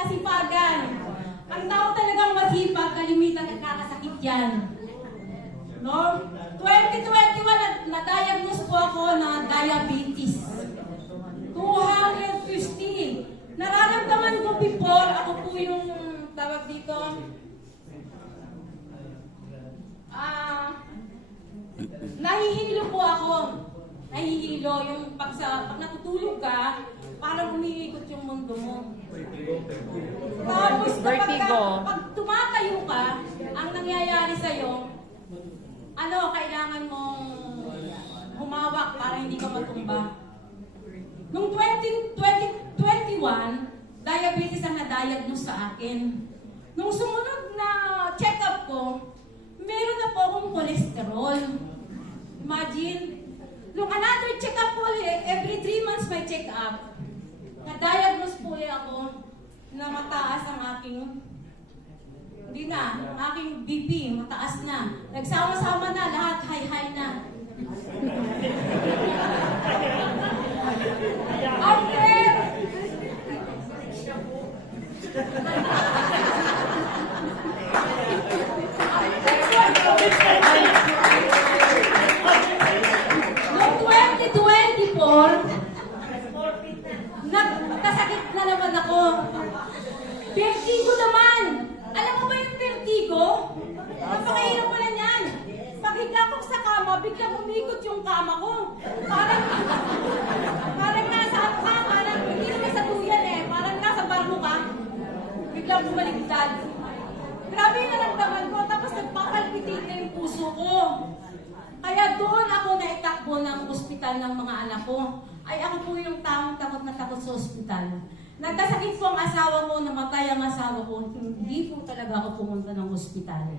kasipagan. Ang tao talagang masipag, kalimitan nagkakasakit yan. No? 2021, na-diagnose po ako na diabetes. 250. Nararamdaman ko before, ako po yung tawag dito, nahihilo po ako. Nahihilo. Yung pag natutulog ka, parang umiikot yung mundo mo. Tapos pag tumatayo ka, ang nangyayari sa'yo, kailangan mong humawak para hindi ka matumba. Noong 2021, diabetes ang na-diagnose sa akin. Nung sumunod na check-up ko, meron na po akong cholesterol. Imagine, nung another check-up po, every 3 months may check-up, na-diagnose po ako na mataas ang aking BP, mataas na. Nagsama-sama na, lahat high-high na. Okay! Noong 2024, nagkasakit na naman ako. Vertigo naman! Alam mo ba yung vertigo? Napakahirap pala niyan. Paghiga ko sa kama, biglang umikot yung kama ko. Parang nasa ka, parang hindi naman sa tuyan parang nasa barko ka. Biglang bumaligtad. Grabe yung naramdaman ko, tapos nagpapalpitate na yung puso ko. Kaya doon ako naitakbo ng ospital ng mga anak ko. Ay ako po yung taong takot na takot sa ospital. Nagkasakit po ang asawa ko, namatay ang asawa ko, hindi po talaga ako pumunta ng ospital.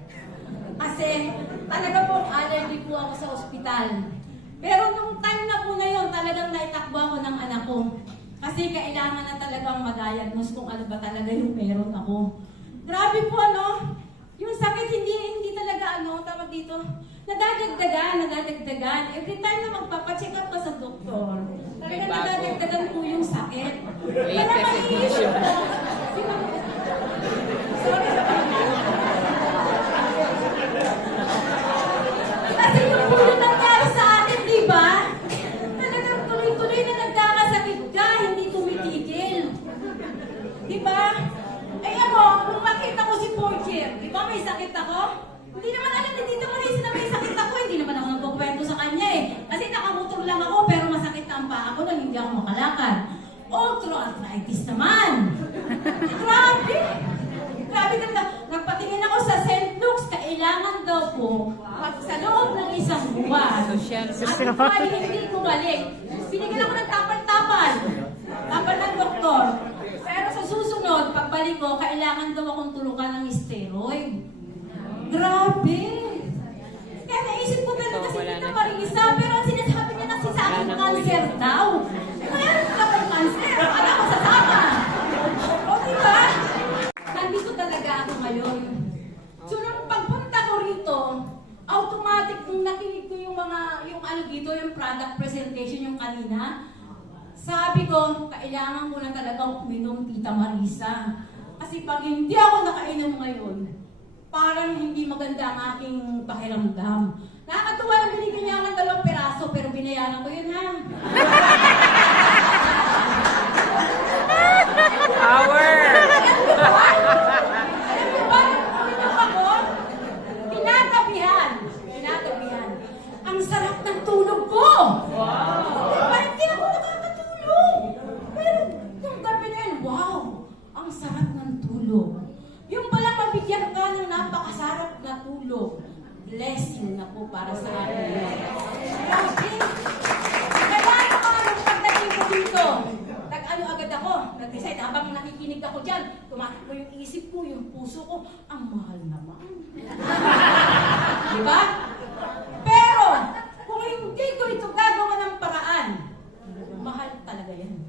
Kasi talaga po allergy po ako sa ospital. Pero nung time na po na yun, talagang naitakbo ako ng anak ko. Kasi kailangan na talagang ma-diagnose kung ano ba talaga yung meron ako. Grabe po yung sakit hindi talaga tawag dito, nadadagdagan. Every time na magpapacheck up ka sa doktor, talaga nadadagdagan po yung sakit. Kaya maiisip ko, kasi yung po yung nangyari sa akin, di ba? Talagang tuloy-tuloy na nagkakasakit ka, hindi tumitigil. Di ba? Nung makita ko si Porcher, di ba may sakit ako? Hindi naman alam ni Tito Maurice na may sakit ako. Hindi naman ako nagkukwento sa kanya Kasi nakamotor lang ako, pero masakit ang paa ko nang hindi ako makalakad. Arthritis naman. Grabe! Grabe talaga. Nagpatingin ako sa St. Luke's, kailangan daw po sa loob ng isang buwan. At hindi bumalik. Binigyan ako ng tapal-tapal. Tapal ng doktor. Pero sa susunod, pagbalik ko, kailangan daw akong tulukan ng steroid. Grabe! Kaya naisip ko talaga si Tita Marisa, pero ang sinasabi niya kasi sa akin, cancer daw. Kaya kapag cancer, alam ko sasama. O diba? Nandito talaga ako ngayon. So nung pagpunta ko rito, automatic nung nakinig ko yung yung product presentation yung kanina, sabi ko, kailangan ko na talagang uminom, Tita Marisa. Kasi pag hindi ako nakainom ngayon, parang hindi maganda ang aking pakiramdam. Nakakatuwa lang binigyan niya ng 2 piraso, pero binayaran ko yun, ha? Power! Alam mo ba, uminom ako, pinagabihan. Ang sarap ng tulog ko! Wow! Hindi ako nakakatulog. Pero yung gabi na yun, wow! Ang sarap ng tulog. Yung palang mabigyan ka ng napakasarap na tulog, blessing na po para sa akin. Grabe! Kaya nung pagdating ko dito, nag-ano agad ako, nag-decide, habang nakikinig ako dyan, tumatakbo yung isip ko, yung puso ko, ang mahal naman. Diba? Pero, kung hindi ko ito gagawa ng paraan, mahal talaga yan.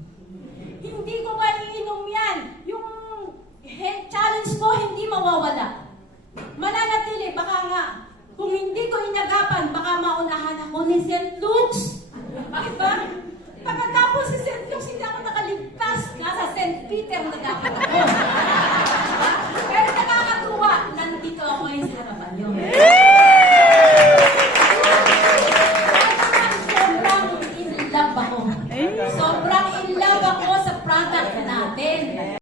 Hindi ko maiinom yan. Yung challenge ko, hindi mawawala. Mananatili, baka nga, kung hindi ko inagapan, baka maunahan ako ni St. Luke's. Diba? Pagkatapos si St. Luke's, hindi ako nakaligtas. Nasa St. Peter na dapat ako. Sobrang in love ako sa product natin.